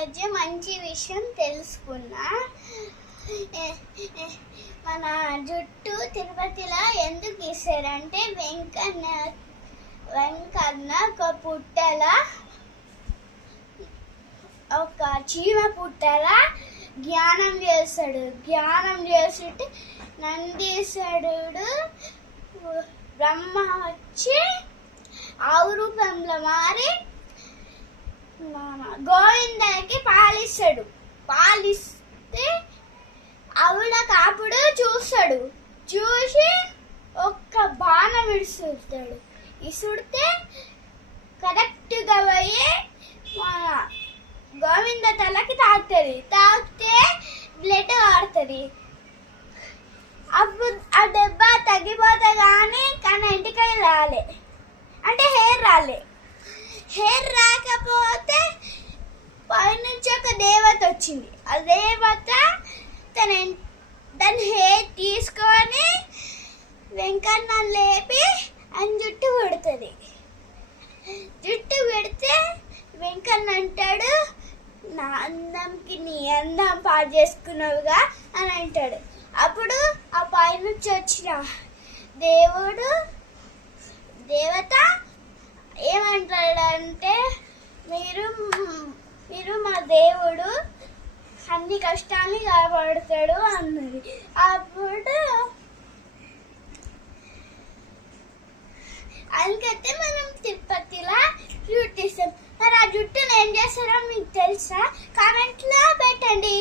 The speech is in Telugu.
ఈరోజు మంచి విషయం తెలుసుకున్నా. మన జుట్టు తిరుపతిలో ఎందుకు గీసారంటే వెంకన్న ఒక పుట్టల ఒక చీమ పుట్టల జ్ఞానం చేస్తుంటే నందీశ్వరుడు బ్రహ్మ వచ్చి ఆవు రూపంలో మారి గోవిందకి పాలిస్తే ఆవిడ కాపుడు చూసి ఒక్క బాణం ఇసుడితే కరెక్ట్గా పోయి మన గోవింద తలకి తాకితే బ్లడ్ ఆడుతుంది. అప్పుడు ఆ దెబ్బ తగ్గిపోతే కానీ ఇంటికి రాలే, అంటే హెయిర్ రాకపోతే పైనుంచి ఒక దేవత వచ్చింది. ఆ దేవత దాని హెయిర్ తీసుకొని వెంకన్న లేపి అని జుట్టు పెడితే వెంకన్న అంటాడు, నా అందంకి నీ అందం పాడు చేసుకున్నావుగా అని అంటాడు. అప్పుడు ఆ పైనుంచి వచ్చిన దేవత ఏమంటాడంటే, మీరు మా దేవుడు అన్ని కష్టాన్ని కాపాడుతాడు అన్నది. అప్పుడు అందుకైతే మనం తిరుపతిలో జుట్టు ఇస్తాం. మరి ఆ జుట్టును ఏం చేస్తారో మీకు తెలుసా? కామెంట్లో పెట్టండి.